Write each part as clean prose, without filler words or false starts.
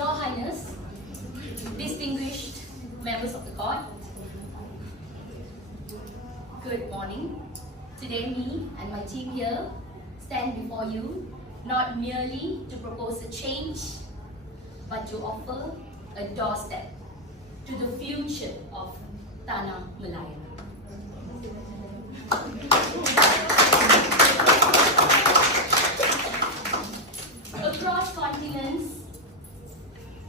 Your Highness, distinguished members of the court, good morning. Today me and my team here stand before you not merely to propose a change, but to offer a doorstep to the future of Tanah Melayu. Across continents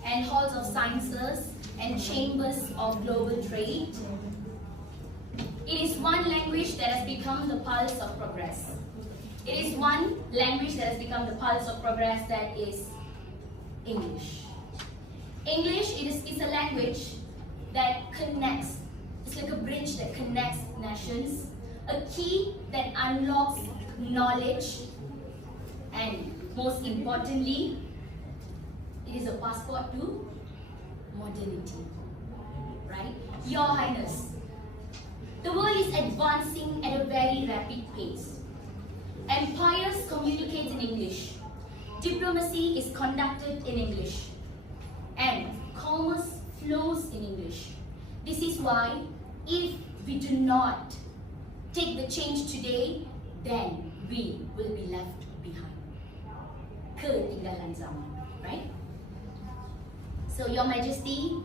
and halls of sciences and chambers of global trade, it is one language that has become the pulse of progress. It is one language that has become the pulse of progress, that is English. English is a language that connects. It's like a bridge that connects nations, a key that unlocks knowledge, and most importantly, it is a passport to modernity. Right? Your Highness, the world is advancing at a very rapid pace. Empires communicate in English. Diplomacy is conducted in English. And commerce flows in English. This is why, if we do not take the change today, then we will be left behind. Ketinggalan zaman, right? So, Your Majesty,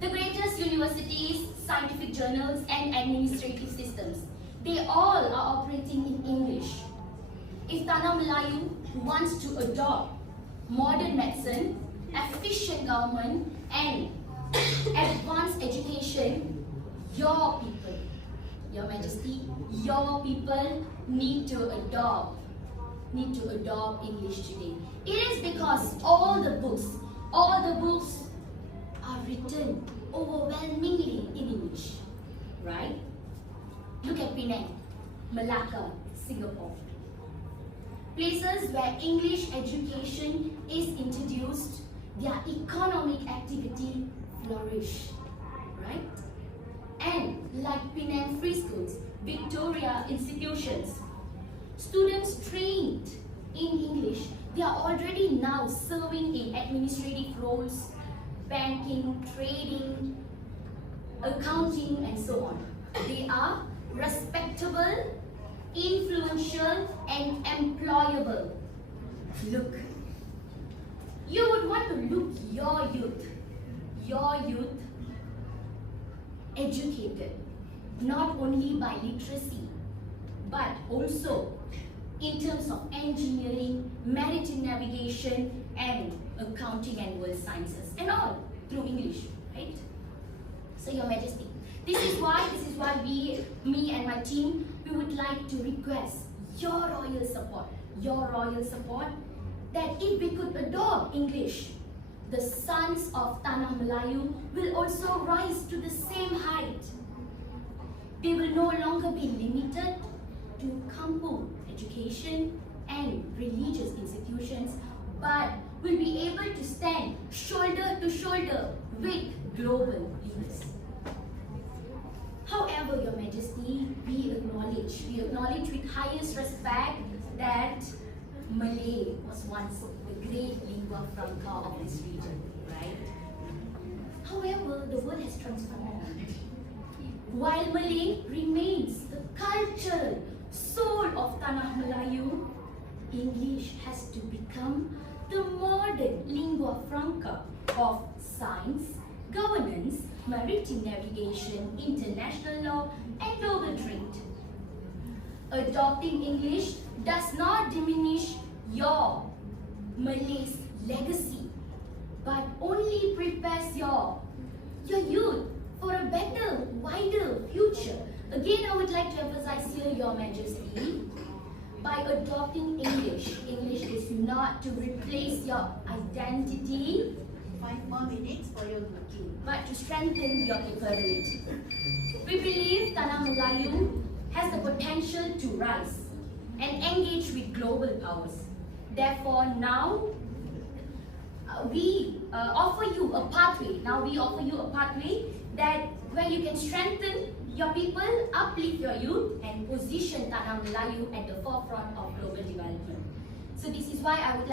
the greatest universities, scientific journals, and administrative systems, they all are operating in English. If Tanah Melayu wants to adopt modern medicine, efficient government, and advanced education, your people, Your Majesty, your people need to adopt English today. It is because all the books are written overwhelmingly in English, right? Look at Penang, Malacca, Singapore. Places where English education is introduced, their economic activity flourish, right? And like Penang Free Schools, Victoria institutions, students trained in English, they are already now serving in administrative roles, banking, trading, accounting, and so on. They are respectable, influential, and employable. Look, you would want to look your youth educated, not only by literacy, but also in terms of engineering, maritime navigation, and accounting and world sciences, and all through English, right? So, Your Majesty, this is why me and my team, we would like to request your royal support, that if we could adopt English, the sons of Tanah Melayu will also rise to the same height. They will no longer be limited to kampung education and religious institutions, but will be able to stand shoulder to shoulder with global leaders. However, Your Majesty, we acknowledge with highest respect that Malay was once the great lingua franca of this region, right? However, the world has transformed. While Malay remains the cultural soul of Tanah Melayu, English has to become the modern lingua franca of science, governance, maritime navigation, international law, and global trade. Adopting English does not diminish your Malay's legacy, but only prepares your youth for a better, wider future. Again, I would like to emphasize here, Your Majesty, by adopting English is not to replace your identity, 5 more minutes for your booking, but to strengthen your capability. We believe Tanah Melayu has the potential to rise and engage with global powers. Therefore, now we offer you a pathway. That where you can strengthen your people, uplift your youth, and position Tanah Melayu at the forefront of global development. So this is why I would like